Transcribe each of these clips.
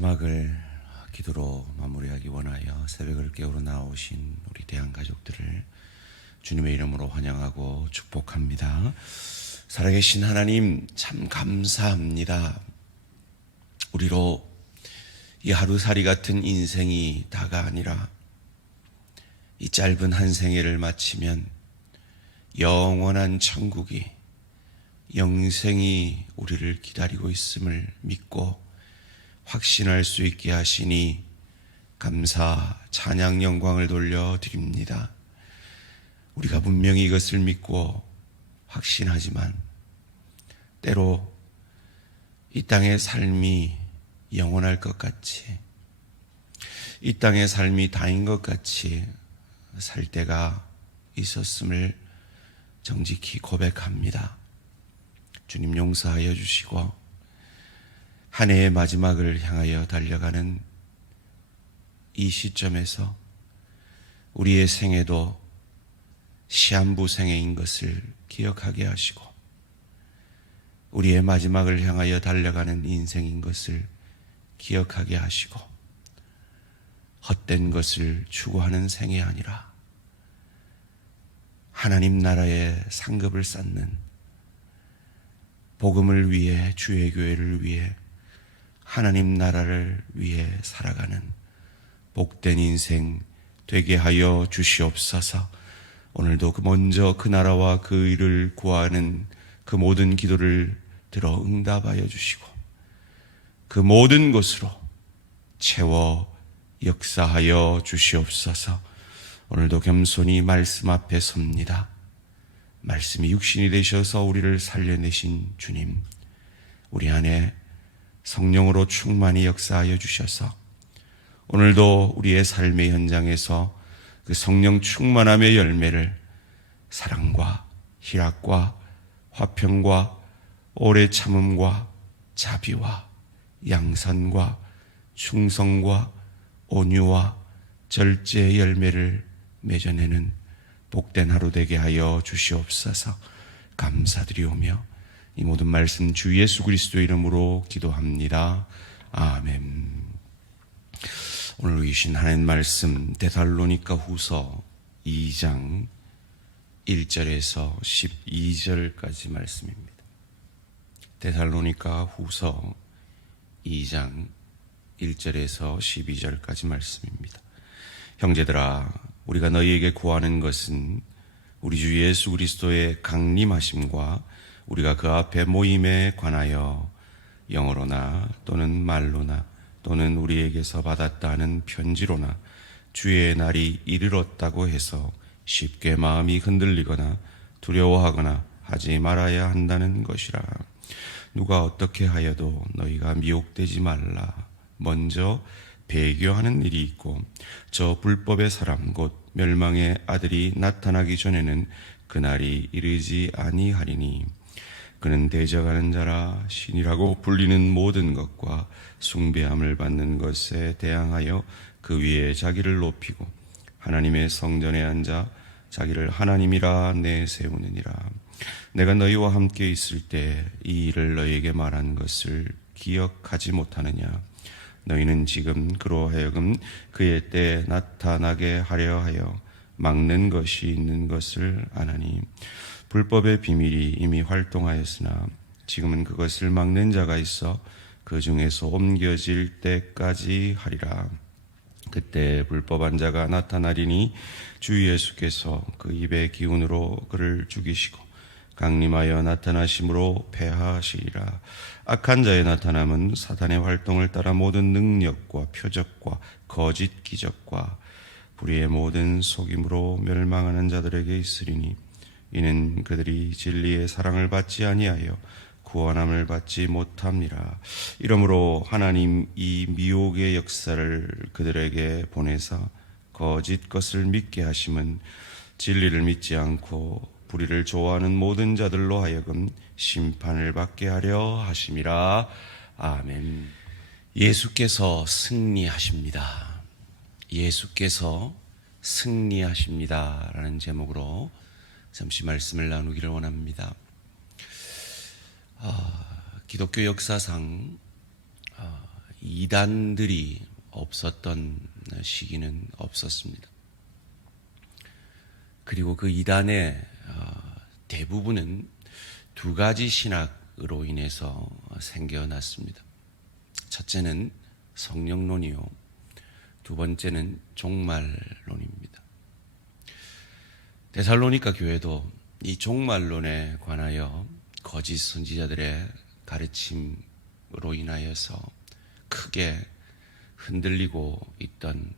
마지막을 기도로 마무리하기 원하여 새벽을 깨우러 나오신 우리 대한 가족들을 주님의 이름으로 환영하고 축복합니다. 살아계신 하나님, 참 감사합니다. 우리로 이 하루살이 같은 인생이 다가 아니라 이 짧은 한 생애를 마치면 영원한 천국이, 영생이 우리를 기다리고 있음을 믿고 확신할 수 있게 하시니 감사, 찬양, 영광을 돌려드립니다. 우리가 분명히 이것을 믿고 확신하지만 때로 이 땅의 삶이 영원할 것 같이, 이 땅의 삶이 다인 것 같이 살 때가 있었음을 정직히 고백합니다. 주님 용서하여 주시고 한 해의 마지막을 향하여 달려가는 이 시점에서 우리의 생애도 시한부 생애인 것을 기억하게 하시고 우리의 마지막을 향하여 달려가는 인생인 것을 기억하게 하시고 헛된 것을 추구하는 생이 아니라 하나님 나라의 상급을 쌓는 복음을 위해, 주의 교회를 위해, 하나님 나라를 위해 살아가는 복된 인생 되게 하여 주시옵소서. 오늘도 먼저 그 나라와 그 의를 구하는 그 모든 기도를 들어 응답하여 주시고 그 모든 것으로 채워 역사하여 주시옵소서. 오늘도 겸손히 말씀 앞에 섭니다. 말씀이 육신이 되셔서 우리를 살려내신 주님, 우리 안에 성령으로 충만히 역사하여 주셔서 오늘도 우리의 삶의 현장에서 그 성령 충만함의 열매를 사랑과 희락과 화평과 오래 참음과 자비와 양선과 충성과 온유와 절제의 열매를 맺어내는 복된 하루 되게 하여 주시옵소서. 감사드리오며 이 모든 말씀 주 예수 그리스도의 이름으로 기도합니다. 아멘. 오늘 주신 하나님 말씀 데살로니가 후서 2장 1절에서 12절까지 말씀입니다. 데살로니가 후서 2장 1절에서 12절까지 말씀입니다. 형제들아, 우리가 너희에게 구하는 것은 우리 주 예수 그리스도의 강림하심과 우리가 그 앞에 모임에 관하여 영어로나 또는 말로나 또는 우리에게서 받았다 하는 편지로나 주의 날이 이르렀다고 해서 쉽게 마음이 흔들리거나 두려워하거나 하지 말아야 한다는 것이라. 누가 어떻게 하여도 너희가 미혹되지 말라. 먼저 배교하는 일이 있고 저 불법의 사람 곧 멸망의 아들이 나타나기 전에는 그날이 이르지 아니하리니 그는 대적하는 자라 신이라고 불리는 모든 것과 숭배함을 받는 것에 대항하여 그 위에 자기를 높이고 하나님의 성전에 앉아 자기를 하나님이라 내세우느니라. 내가 너희와 함께 있을 때 이 일을 너희에게 말한 것을 기억하지 못하느냐. 너희는 지금 그로 하여금 그의 때에 나타나게 하려 하여 막는 것이 있는 것을 아나니 불법의 비밀이 이미 활동하였으나 지금은 그것을 막는 자가 있어 그 중에서 옮겨질 때까지 하리라. 그때 불법한 자가 나타나리니 주 예수께서 그 입의 기운으로 그를 죽이시고 강림하여 나타나심으로 패하시리라. 악한 자의 나타남은 사탄의 활동을 따라 모든 능력과 표적과 거짓 기적과 불의의 모든 속임으로 멸망하는 자들에게 있으리니 이는 그들이 진리의 사랑을 받지 아니하여 구원함을 받지 못함이라. 이러므로 하나님 이 미혹의 역사를 그들에게 보내사 거짓 것을 믿게 하심은 진리를 믿지 않고 불의를 좋아하는 모든 자들로 하여금 심판을 받게 하려 하심이라. 아멘. 예수께서 승리하십니다. 예수께서 승리하십니다 라는 제목으로 잠시 말씀을 나누기를 원합니다. 기독교 역사상 이단들이 없었던 시기는 없었습니다. 그리고 그 이단의 대부분은 두 가지 신학으로 인해서 생겨났습니다. 첫째는 성령론이요, 두 번째는 종말론입니다. 데살로니가 교회도 이 종말론에 관하여 거짓 선지자들의 가르침으로 인하여서 크게 흔들리고 있던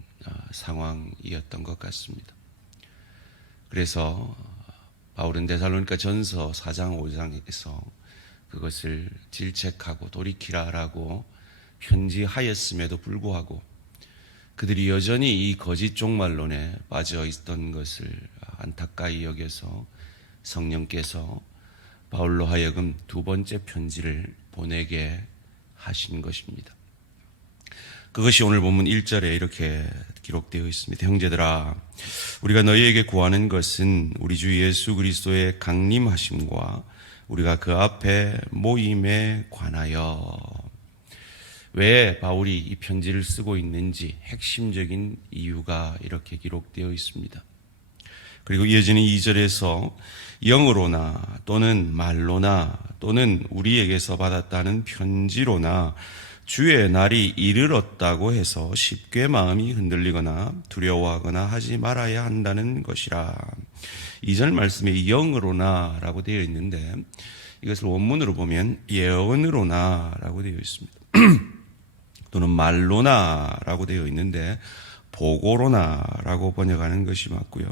상황이었던 것 같습니다. 그래서 바울은 데살로니가 전서 4장 5장에서 그것을 질책하고 돌이키라라고 편지하였음에도 불구하고 그들이 여전히 이 거짓 종말론에 빠져 있던 것을 안타까이 여겨서 성령께서 바울로 하여금 두 번째 편지를 보내게 하신 것입니다. 그것이 오늘 본문 1절에 이렇게 기록되어 있습니다. 형제들아, 우리가 너희에게 구하는 것은 우리 주 예수 그리스도의 강림하심과 우리가 그 앞에 모임에 관하여. 왜 바울이 이 편지를 쓰고 있는지 핵심적인 이유가 이렇게 기록되어 있습니다. 그리고 이어지는 2절에서 영으로나 또는 말로나 또는 우리에게서 받았다는 편지로나 주의 날이 이르렀다고 해서 쉽게 마음이 흔들리거나 두려워하거나 하지 말아야 한다는 것이라. 2절 말씀에 영으로나 라고 되어 있는데 이것을 원문으로 보면 예언으로나 라고 되어 있습니다. 또는 말로나 라고 되어 있는데 보고로나 라고 번역하는 것이 맞고요.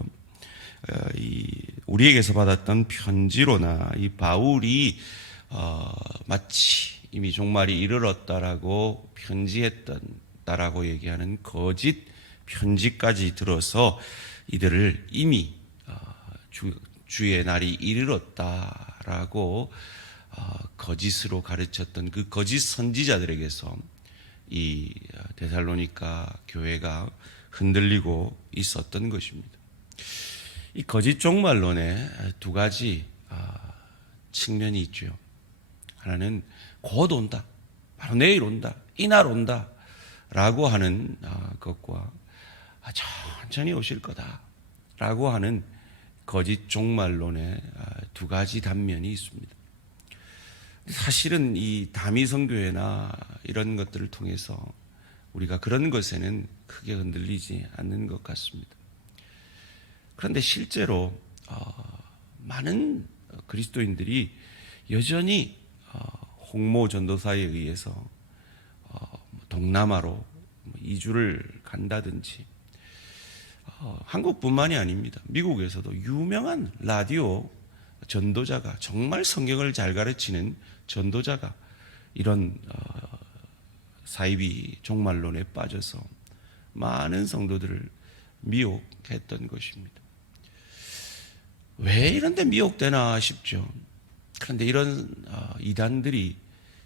우리에게서 받았던 편지로나, 이 바울이 마치 이미 종말이 이르렀다라고 편지했다라고 얘기하는 거짓 편지까지 들어서 이들을 이미 주의 날이 이르렀다라고 거짓으로 가르쳤던 그 거짓 선지자들에게서 이 데살로니가 교회가 흔들리고 있었던 것입니다. 이 거짓 종말론에 두 가지 측면이 있죠. 하나는 곧 온다, 바로 내일 온다, 이날 온다 라고 하는 것과 천천히 오실 거다 라고 하는 거짓 종말론의 두 가지 단면이 있습니다. 사실은 이 다미성교회나 이런 것들을 통해서 우리가 그런 것에는 크게 흔들리지 않는 것 같습니다. 그런데 실제로 많은 그리스도인들이 여전히 홍모 전도사에 의해서 동남아로 이주를 간다든지, 한국뿐만이 아닙니다. 미국에서도 유명한 라디오 전도자가, 정말 성경을 잘 가르치는 전도자가 이런 사이비 종말론에 빠져서 많은 성도들을 미혹했던 것입니다. 왜 이런 데 미혹되나 싶죠. 그런데 이런 이단들이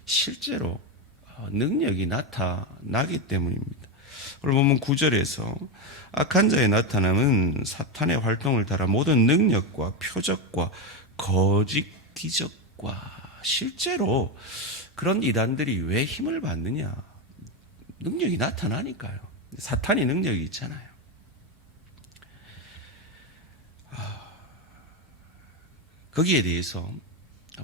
실제로 능력이 나타나기 때문입니다. 오늘 보면 9절에서 악한 자의 나타남은 사탄의 활동을 따라 모든 능력과 표적과 거짓 기적과, 실제로 그런 이단들이 왜 힘을 받느냐? 능력이 나타나니까요. 사탄이 능력이 있잖아요. 거기에 대해서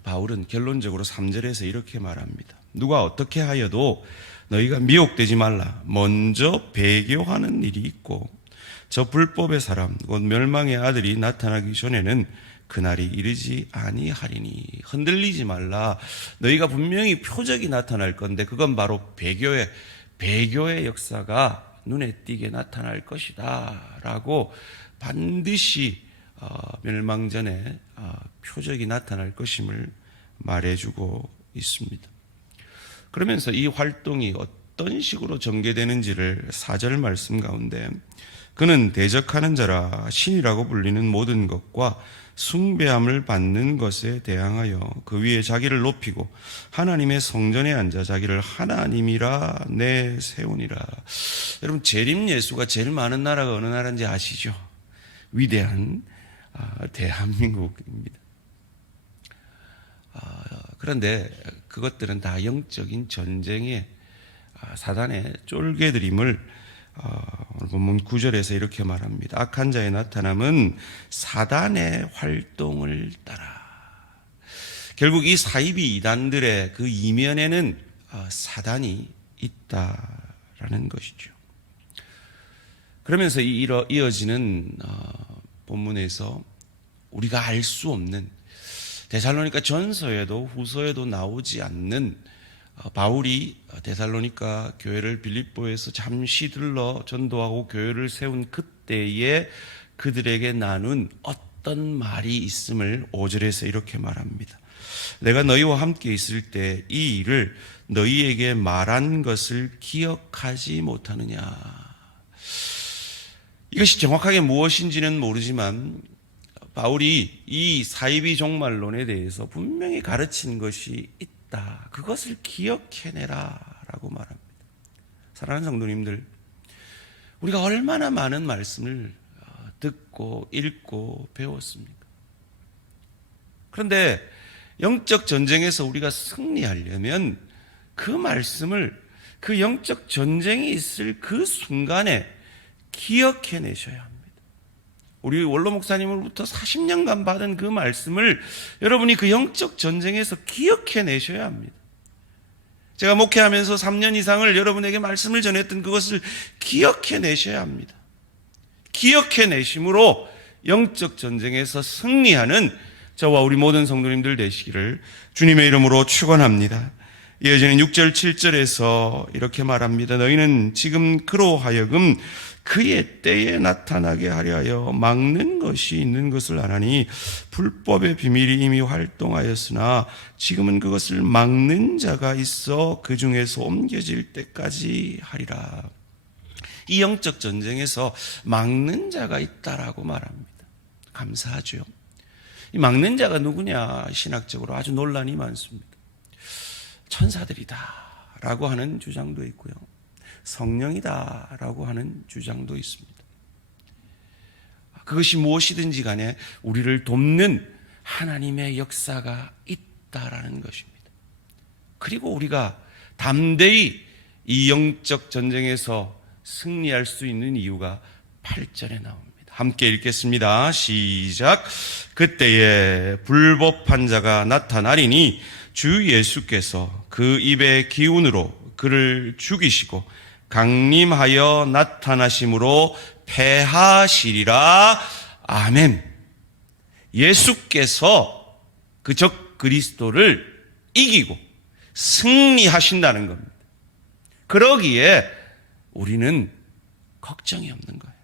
바울은 결론적으로 3절에서 이렇게 말합니다. 누가 어떻게 하여도 너희가 미혹되지 말라. 먼저 배교하는 일이 있고 저 불법의 사람 곧 멸망의 아들이 나타나기 전에는 그날이 이르지 아니하리니. 흔들리지 말라. 너희가 분명히 표적이 나타날 건데 그건 바로 배교의 역사가 눈에 띄게 나타날 것이다 라고 반드시 멸망 전에 표적이 나타날 것임을 말해주고 있습니다. 그러면서 이 활동이 어떤 식으로 전개되는지를 4절 말씀 가운데 그는 대적하는 자라 신이라고 불리는 모든 것과 숭배함을 받는 것에 대항하여 그 위에 자기를 높이고 하나님의 성전에 앉아 자기를 하나님이라 내세우니라. 여러분, 재림 예수가 제일 많은 나라가 어느 나라인지 아시죠? 위대한 대한민국입니다. 그런데 그것들은 다 영적인 전쟁의 사단의 쫄개들임을 오늘 본문 9절에서 이렇게 말합니다. 악한 자의 나타남은 사단의 활동을 따라. 결국 이 사이비 이단들의 그 이면에는 사단이 있다라는 것이죠. 그러면서 이어지는 본문에서 우리가 알 수 없는, 데살로니가 전서에도 후서에도 나오지 않는 바울이 데살로니가 교회를 빌립보에서 잠시 들러 전도하고 교회를 세운 그때에 그들에게 나눈 어떤 말이 있음을 5절에서 이렇게 말합니다. 내가 너희와 함께 있을 때 이 일을 너희에게 말한 것을 기억하지 못하느냐. 이것이 정확하게 무엇인지는 모르지만 바울이 이 사이비 종말론에 대해서 분명히 가르친 것이 있다. 그것을 기억해내라 라고 말합니다. 사랑하는 성도님들, 우리가 얼마나 많은 말씀을 듣고 읽고 배웠습니까? 그런데 영적 전쟁에서 우리가 승리하려면 그 말씀을, 그 영적 전쟁이 있을 그 순간에 기억해내셔야 합니다. 우리 원로 목사님으로부터 40년간 받은 그 말씀을 여러분이 그 영적 전쟁에서 기억해내셔야 합니다. 제가 목회하면서 3년 이상을 여러분에게 말씀을 전했던 그것을 기억해내셔야 합니다. 기억해내심으로 영적 전쟁에서 승리하는 저와 우리 모든 성도님들 되시기를 주님의 이름으로 축원합니다. 이어지는 6절 7절에서 이렇게 말합니다. 너희는 지금 그로 하여금 그의 때에 나타나게 하려 하여 막는 것이 있는 것을 아나니 불법의 비밀이 이미 활동하였으나 지금은 그것을 막는 자가 있어 그 중에서 옮겨질 때까지 하리라. 이 영적 전쟁에서 막는 자가 있다라고 말합니다. 감사하죠. 이 막는 자가 누구냐? 신학적으로 아주 논란이 많습니다. 천사들이다라고 하는 주장도 있고요, 성령이다라고 하는 주장도 있습니다. 그것이 무엇이든지 간에 우리를 돕는 하나님의 역사가 있다라는 것입니다. 그리고 우리가 담대히 이 영적 전쟁에서 승리할 수 있는 이유가 8절에 나옵니다. 함께 읽겠습니다. 시작. 그때에 불법한 자가 나타나리니 주 예수께서 그 입의 기운으로 그를 죽이시고 강림하여 나타나심으로 패하시리라. 아멘. 예수께서 그 적 그리스도를 이기고 승리하신다는 겁니다. 그러기에 우리는 걱정이 없는 거예요.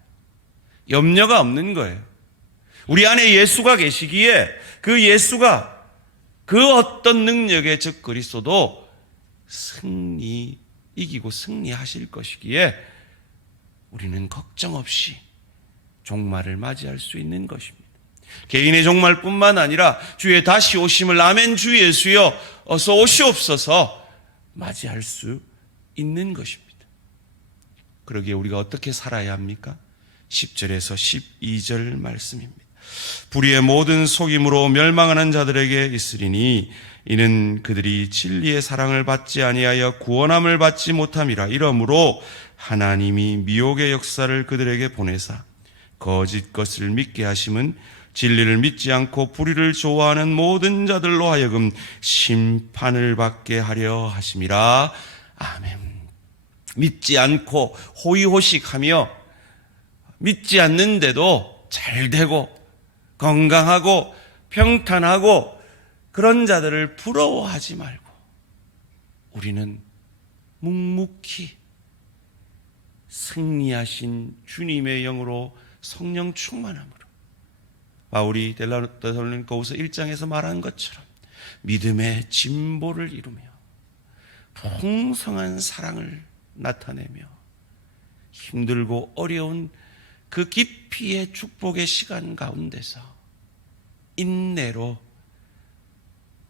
염려가 없는 거예요. 우리 안에 예수가 계시기에 그 예수가 그 어떤 능력의 적 그리스도도 이기고 승리하실 것이기에 우리는 걱정 없이 종말을 맞이할 수 있는 것입니다. 개인의 종말뿐만 아니라 주의 다시 오심을 아멘 주 예수여 어서 오시옵소서 맞이할 수 있는 것입니다. 그러기에 우리가 어떻게 살아야 합니까? 10절에서 12절 말씀입니다. 불의의 모든 속임으로 멸망하는 자들에게 있으리니 이는 그들이 진리의 사랑을 받지 아니하여 구원함을 받지 못함이라. 이러므로 하나님이 미혹의 역사를 그들에게 보내사 거짓 것을 믿게 하심은 진리를 믿지 않고 불의를 좋아하는 모든 자들로 하여금 심판을 받게 하려 하심이라. 아멘. 믿지 않고 호의호식하며 믿지 않는데도 잘 되고 건강하고 평탄하고 그런 자들을 부러워하지 말고 우리는 묵묵히 승리하신 주님의 영으로 성령 충만함으로 바울이 데살로니가후서 1장에서 말한 것처럼 믿음의 진보를 이루며 풍성한 사랑을 나타내며 힘들고 어려운 그 깊이의 축복의 시간 가운데서 인내로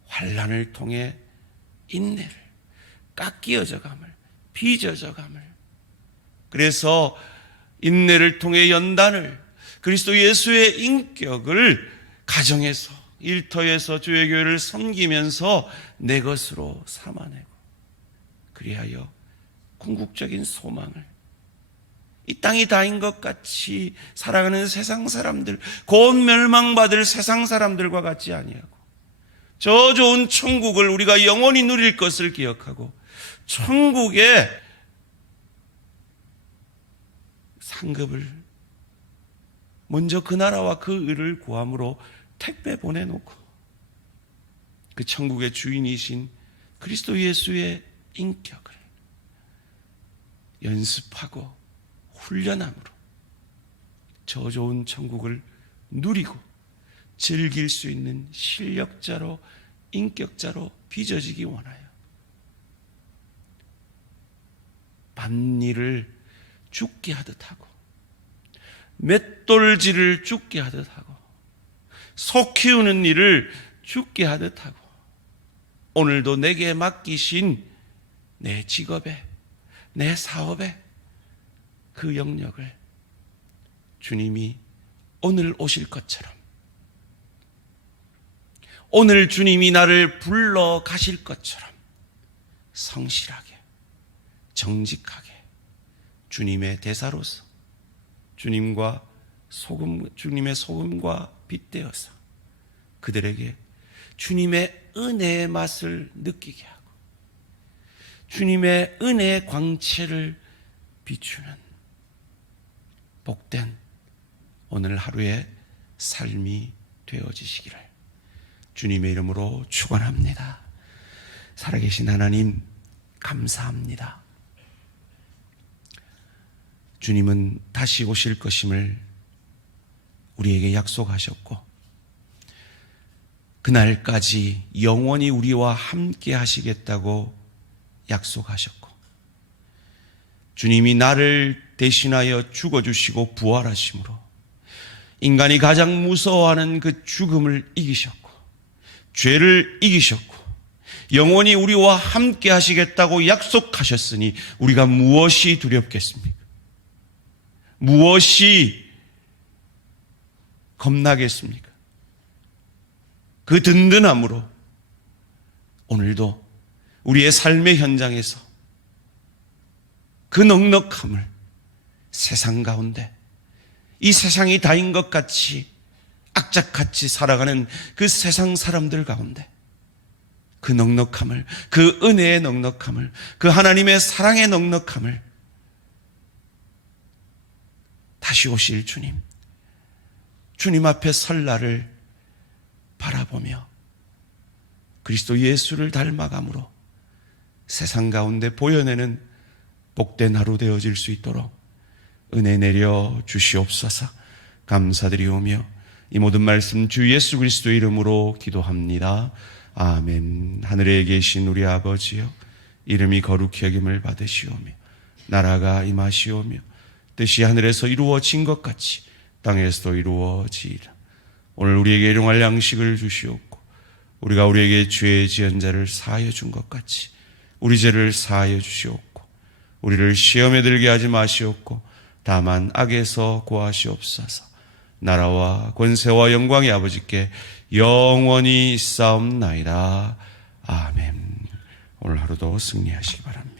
환난을 통해 인내를 깎이어져감을 빚어져감을 그래서 인내를 통해 연단을 그리스도 예수의 인격을 가정에서 일터에서 주의 교회를 섬기면서 내 것으로 삼아내고 그리하여 궁극적인 소망을 이 땅이 다인 것 같이 살아가는 세상 사람들, 곧 멸망받을 세상 사람들과 같지 아니하고 저 좋은 천국을 우리가 영원히 누릴 것을 기억하고 천국의 상급을 먼저 그 나라와 그 의를 구함으로 택배 보내놓고 그 천국의 주인이신 그리스도 예수의 인격을 연습하고 훈련함으로 저 좋은 천국을 누리고 즐길 수 있는 실력자로 인격자로 빚어지기 원하여 밭일을 죽게 하듯 하고 맷돌질을 죽게 하듯 하고 소 키우는 일을 죽게 하듯 하고 오늘도 내게 맡기신 내 직업에 내 사업에 그 영역을 주님이 오늘 오실 것처럼 오늘 주님이 나를 불러 가실 것처럼 성실하게 정직하게 주님의 대사로서 주님의 소금과 빛 되어서 그들에게 주님의 은혜의 맛을 느끼게 하고 주님의 은혜의 광채를 비추는 복된 오늘 하루의 삶이 되어지시기를 주님의 이름으로 축원합니다. 살아계신 하나님 감사합니다. 주님은 다시 오실 것임을 우리에게 약속하셨고 그날까지 영원히 우리와 함께 하시겠다고 약속하셨고 주님이 나를 대신하여 죽어주시고 부활하심으로 인간이 가장 무서워하는 그 죽음을 이기셨고 죄를 이기셨고 영원히 우리와 함께 하시겠다고 약속하셨으니 우리가 무엇이 두렵겠습니까? 무엇이 겁나겠습니까? 그 든든함으로 오늘도 우리의 삶의 현장에서 그 넉넉함을 세상 가운데 이 세상이 다인 것 같이 악착같이 살아가는 그 세상 사람들 가운데 그 넉넉함을, 그 은혜의 넉넉함을, 그 하나님의 사랑의 넉넉함을 다시 오실 주님 앞에 설 날을 바라보며 그리스도 예수를 닮아감으로 세상 가운데 보여내는 복된 하루 되어질 수 있도록 은혜 내려 주시옵소서. 감사드리오며 이 모든 말씀 주 예수 그리스도 이름으로 기도합니다. 아멘. 하늘에 계신 우리 아버지여, 이름이 거룩히 여김을 받으시오며 나라가 임하시오며 뜻이 하늘에서 이루어진 것 같이 땅에서도 이루어지이라. 오늘 우리에게 일용할 양식을 주시옵고 우리가 우리에게 죄 지은 자를 사하여 준 것 같이 우리 죄를 사하여 주시옵고 우리를 시험에 들게 하지 마시옵고 다만 악에서 구하시옵소서. 나라와 권세와 영광의 아버지께 영원히 있사옵나이다. 아멘. 오늘 하루도 승리하시기 바랍니다.